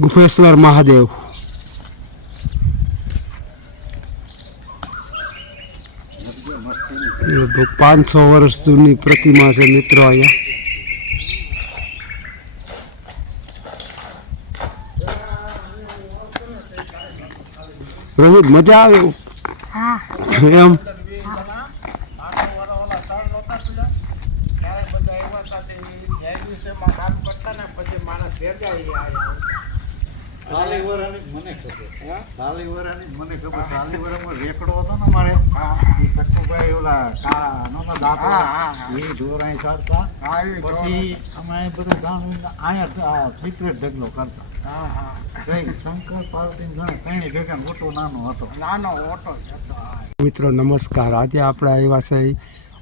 ગુફેશ્વર મહાદેવ લગભગ 500 વર્ષ જૂની પ્રતિમા છે મિત્રો અહીંયા. રમીત મજા આવે એમ. રેકડો હતો ને મારે સટ્ટુભાઈ ઓલા ઢોરાઈ કાઢતા પછી અમે બધું અહીંયા ફિટરેટ ઢગલો કરતા. શંકર પાર્વતી ત્રણે ભેગા મોટો નાનો હતો. મિત્રો નમસ્કાર. આજે આપણે આવ્યા છે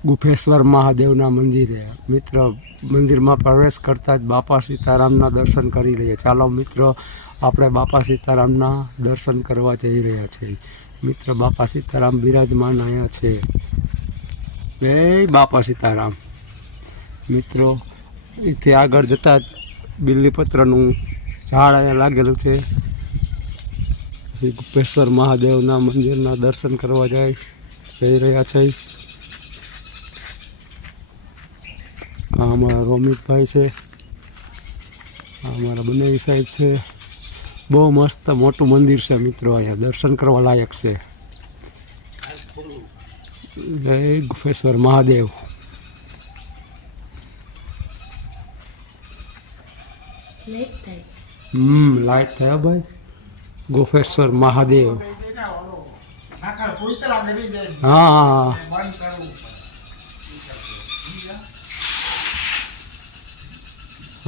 ગુફેશ્વર મહાદેવના મંદિરે. મિત્રો મંદિરમાં પ્રવેશ કરતાં જ બાપા સીતારામના દર્શન કરી લઈએ. ચાલો મિત્રો આપણે બાપા સીતારામના દર્શન કરવા જઈ રહ્યા છીએ. મિત્રો બાપા સીતારામ બિરાજમાન અહીંયા છે. બે બાપા સીતારામ. મિત્રો એથી આગળ જતાં જ બિલ્લીપત્રનું ઝાડ અહીંયા લાગેલું છે. પછી ગુફેશ્વર મહાદેવના મંદિરના દર્શન કરવા જઈ રહ્યા છે. આ અમારા રોમિતભાઈ છે, આ અમારા બનેવી સાહેબ છે. બહુ મસ્ત મોટું મંદિર છે મિત્રો, અહીંયા દર્શન કરવા લાયક છે. જય ગુફેશ્વર મહાદેવ. લાઈટ થયા ભાઈ. ગુફેશ્વર મહાદેવ. હા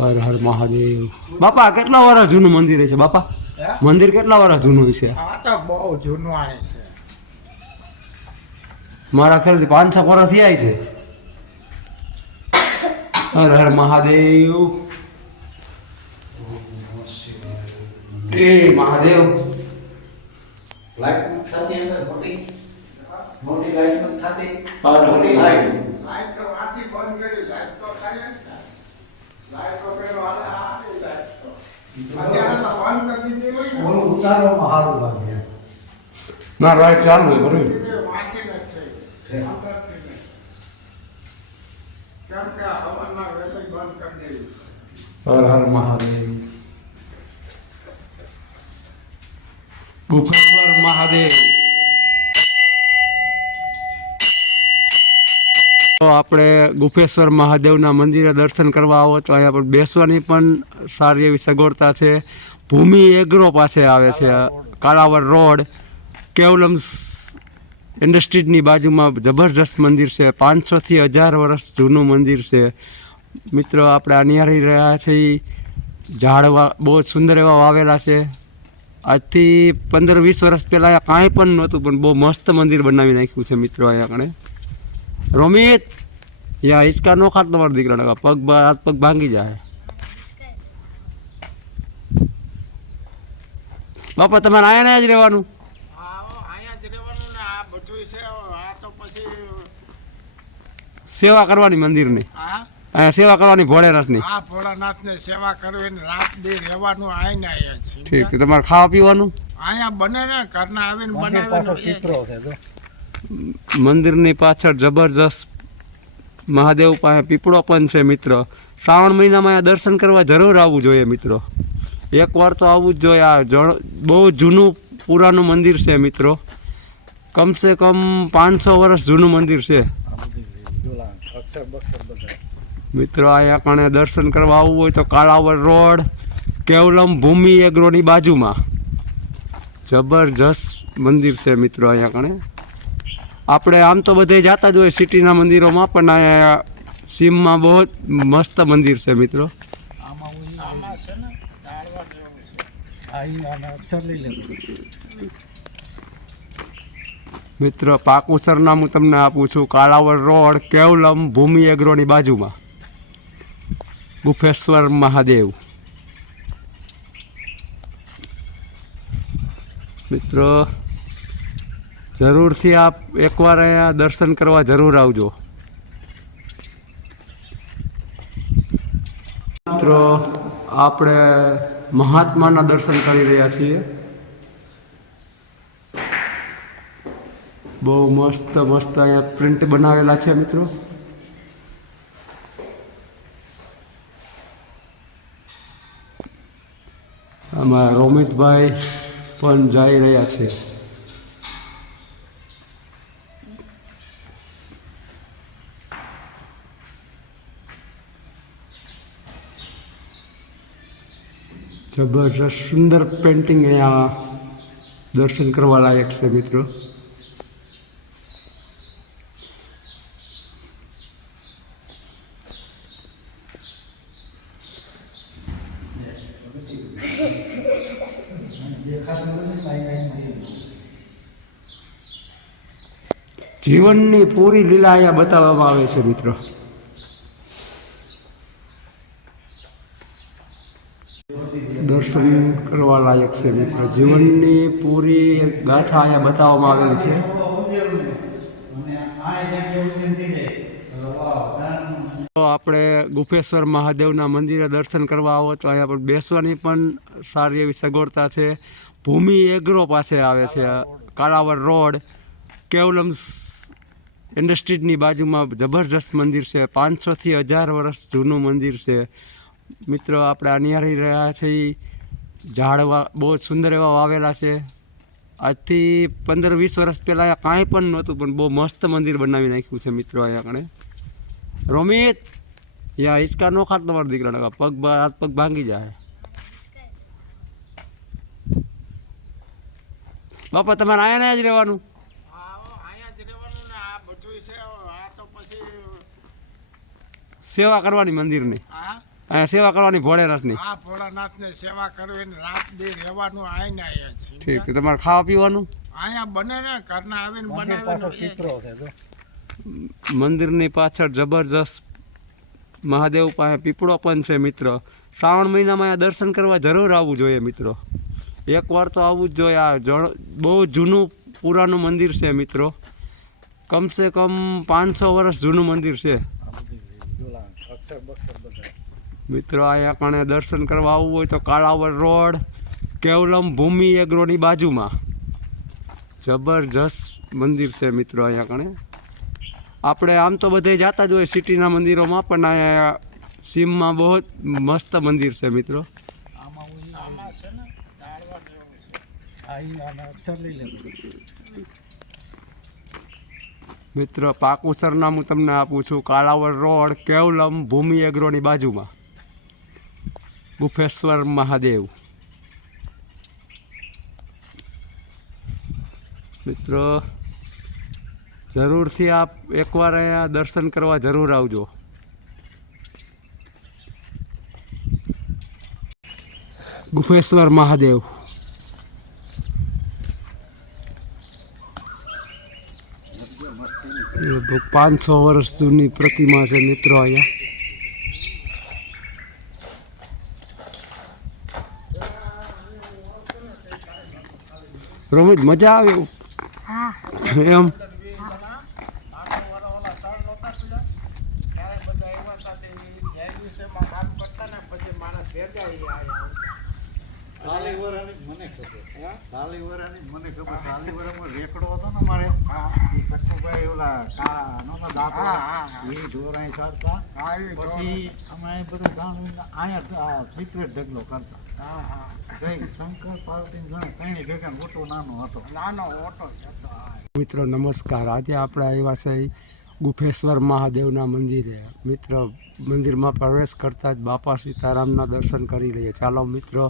હર હર મહાદેવ. બાપા કેટલા વર્ષ જૂનું મંદિર છે બાપા? મંદિર કેટલા વર્ષ જૂનું છે? બહુ જૂનું છે. મારા ખ્યાલથી 500 વર્ષ થયા છે. હર હર મહાદેવ. એ મહાદેવ. લાઈટ થતી અંદર મોટી લાઈટ થતી. મોટી લાઈટ તો આથી બંધ કરી. લાઈટ તો થાય જ. લાઈટ તો પેલો આથી લાઈટ તો અત્યારે તો બંધ કરી દીધી હોય ને. ઓલો ઉતારવામાં હારું લાગે. ના લાઈટ ચાલુ હોય બરોબર. વાંચી ન છે અંતરથી ને. કેમ કે હવાના વેલે બંધ કરી દેવી. હર હર મહાદેવ. ગુફેશ્વર મહાદેવ. તો આપણે ગુફેશ્વર મહાદેવના મંદિરે દર્શન કરવા આવો તો અહીંયા પણ બેસવાની પણ સારી એવી સગવડતા છે. ભૂમિ એગ્રો પાસે આવે છે, કાલાવડ રોડ, કેવલમ ઇન્ડસ્ટ્રીઝની બાજુમાં જબરજસ્ત મંદિર છે. 500 થી 1000 વર્ષ જૂનું મંદિર છે. મિત્રો આપણે આ નિહાળી રહ્યા છીએ. ઝાડવા બહુ સુંદર એવા વાવેલા છે. આજથી 15-20 વર્ષ પહેલાં કાંઈ પણ નહોતું, પણ બહુ મસ્ત મંદિર બનાવી નાખ્યું છે મિત્રો અહીંયા કણે. રોમિત યા હિંચકા નો ખાત તમારા દીકરાને, પગ હાથ પગ ભાંગી જાય. બાપા તમારે અહીંયા જ રહેવાનું? સેવા કરવાની મંદિરની, અહીંયા સેવા કરવાની ભોળેનાથની. હા, ભોળાનાથની સેવા કરવી, રાત દી રહેવાનું. અહીંયા ઠીક. તમારે ખાવા પીવાનું અહીંયા બને ને, ઘરના આવીને બનાવે. મંદિરની પાછળ જબરજસ્ત મહાદેવ પાસે પીપળો પણ છે મિત્રો. શ્રાવણ મહિનામાં અહીંયા દર્શન કરવા જરૂર આવવું જોઈએ મિત્રો. એકવાર તો આવવું જ જોઈએ. આ બહુ જૂનું પુરાનું મંદિર છે મિત્રો. કમસે કમ 500 વર્ષ જૂનું મંદિર છે મિત્રો. અહીંયા કણે દર્શન કરવા આવવું હોય તો કાલાવડ રોડ, કેવલમ ભૂમિ એગ્રોની બાજુમાં જબરજસ્ત મંદિર છે મિત્રો. અહીંયા કણે આપણે આમ તો બધે જતા જ હોય સિટીના મંદિરોમાં, પણ અહીંયા સીમમાં બહુ મસ્ત મંદિર છે મિત્રો. મિત્રો પાકું સરનામું તમને આપું છું. કાલાવડ રોડ, કેવલમ ભૂમિ એગ્રોની બાજુમાં ગુફેશ્વર મહાદેવ. મિત્રો જરૂરથી આપ એકવાર અહીંયા દર્શન કરવા જરૂર આવજો મિત્રો. આપણે મહાત્માના દર્શન કરી રહ્યા છીએ. બહુ મસ્ત મસ્ત અહીંયા પ્રિન્ટ બનાવેલા છે મિત્રો. આમાં રોમિતભાઈ પણ જઈ રહ્યા છે. જબરજસ્ત સુંદર પેન્ટિંગ અહીંયા દર્શન કરવા લાયક છે મિત્રો. જીવનની પૂરી લીલા અહીંયા બતાવવામાં આવે છે મિત્રો. દર્શન કરવા લાયક છે મિત્રો. જીવનની પૂરી ગાથા અહીંયા બતાવવામાં આવેલી છે. તો આપણે ગુફેશ્વર મહાદેવના મંદિરે દર્શન કરવા આવો તો અહીંયા પણ બેસવાની પણ સારી એવી સગવડતા છે. ભૂમિ એગ્રો પાસે આવે છે. કાલાવડ રોડ કેવલમ ઇન્ડસ્ટ્રીઝની બાજુમાં જબરજસ્ત મંદિર છે. 500થી 1000 વર્ષ જૂનું મંદિર છે મિત્રો. આપણે આ નિહાળી રહ્યા છીએ. ઝાડવા બહુ સુંદર એવા વાવેલા છે. આજથી 15-20 વર્ષ પહેલાં અહીંયા કાંઈ પણ નહોતું, પણ બહુ મસ્ત મંદિર બનાવી નાખ્યું છે મિત્રો. અહીંયા કણે રોમિત યા હિંચકા નો ખાત તમારા દીકરાને, હાથ પગ ભાંગી જાય. બાપા તમારે અહીંયા જ રહેવાનું? સેવા કરવાની મંદિરની, અહીંયા સેવા કરવાની ભોળેનાથની. હા, ભોળાનાથની સેવા કરવી ને રાત દી રહેવાનું આઈને અહીંયા જ. ઠીક છે. તમારે ખાવા પીવાનું અહીંયા બને ને ઘરના આવીને બનાવીને. મંદિરની પાછળ જબરજસ્ત મહાદેવ પાસે પીપળો પણ છે મિત્રો. શ્રાવણ મહિનામાં અહીંયા દર્શન કરવા જરૂર આવવું જોઈએ મિત્રો. એકવાર તો આવવું જ જોઈએ. આ બહુ જૂનું પુરાનું મંદિર છે મિત્રો. કમસે કમ 500 વર્ષ જૂનું મંદિર છે મિત્રો. અહીંયા કણે દર્શન કરવા આવવું હોય તો કાલાવડ રોડ કેવલમ ભૂમિ એગ્રોની બાજુમાં જબરજસ્ત મંદિર છે મિત્રો. અહીંયા કણે આપણે આમ તો બધે જતા જ હોય સિટીના મંદિરોમાં, પણ અહીંયા સીમમાં બહુ મસ્ત મંદિર છે મિત્રો. મિત્રો પાકું સરનામું તમને આપું છું. કાલાવડ રોડ કેવલમ ભૂમિ એગ્રોની બાજુમાં ગુફેશ્વર મહાદેવ. મિત્રો જરૂરથી આપ એકવાર અહીંયા દર્શન કરવા જરૂર આવજો. ગુફેશ્વર મહાદેવ લગભગ 500 વર્ષ જૂની પ્રતિમા છે મિત્રો. અહીંયા રોમિત મજા આવે એમ? મિત્રો નમસ્કાર. આજે આપણે આવ્યા છે ગુફેશ્વર મહાદેવના મંદિરે. મિત્ર મંદિરમાં પ્રવેશ કરતાં જ બાપા સીતારામના દર્શન કરી લઈએ. ચાલો મિત્રો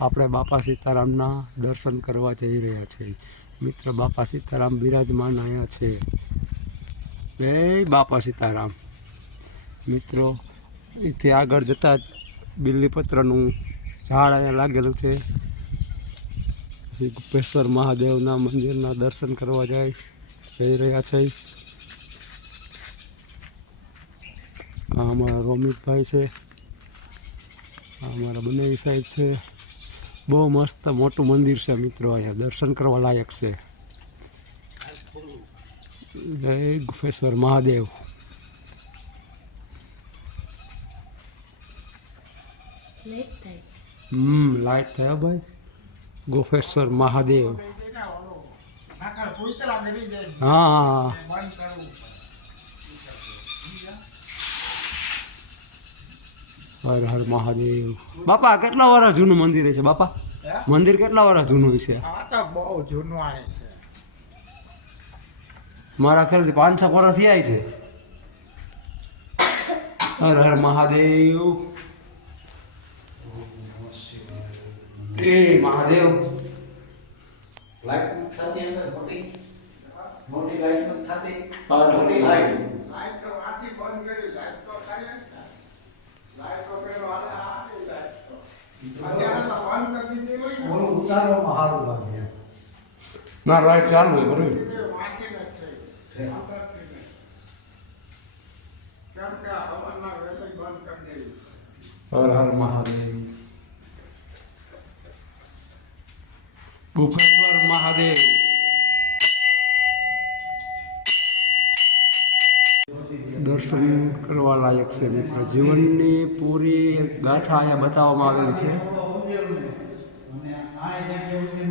આપણે બાપા સીતારામના દર્શન કરવા જઈ રહ્યા છીએ. મિત્ર બાપા સીતારામ બિરાજમાન અહીંયા છે. જય બાપા સીતારામ. મિત્રો એથી આગળ જતાં જ બિલ્લીપત્રનું ઝાડ અહીંયા લાગેલું છે. પછી ગુફેશ્વર મહાદેવના મંદિરના દર્શન કરવા જઈ રહ્યા છે. આ અમારા રોમિતભાઈ છે, આ અમારા બનેવી સાહેબ છે. બહુ મસ્ત મોટું મંદિર છે મિત્રો. અહીંયા દર્શન કરવા લાયક છે. જય ગુફેશ્વર મહાદેવ. લાઈટ થયા ભાઈ ગોફેશ્વર મહાદેવ નાખા કૂતરા ગરી જાય હા હા હા બંધ કરવું હર હર મહાદેવ બાપા કેટલા વર્ષ જૂનું મંદિર છે બાપા હે? મંદિર કેટલા વર્ષ જૂનું છે આ તો બહુ જૂનવાણી છે મારા ખ્યાલથી 5-6 વર્ષ થયા છે હર હર મહાદેવ એ મહાદેવ લાઈટ નથી થતી અંદર મોટી મોટી લાઈટ નથી થતી હા, મોટી લાઈટ લાઈટ તો આથી બંધ કરી લાઈટ તો થાય જ ને લાઈટ તો પેલો હાલે આ લાઈટ તો અત્યારે તો બંધ કરી દીધી હોય ને ઓલું ઉતારવામાં સારું લાગે એમ. ના લાઈટ ચાલુ હોય બરોબર તે વાંચીને જ થઈ અંદરથી નહીં. કેમ કે આ હવાના વહેલે બંધ કરી દેવી છે હર હર મહાદેવ ગુફેશ્વર મહાદેવ દર્શન કરવા લાયક છે મિત્ર જીવનની પૂરી ગાથા અહીંયા બતાવવામાં આવેલી છે અને આ જ્યાં કેવું છે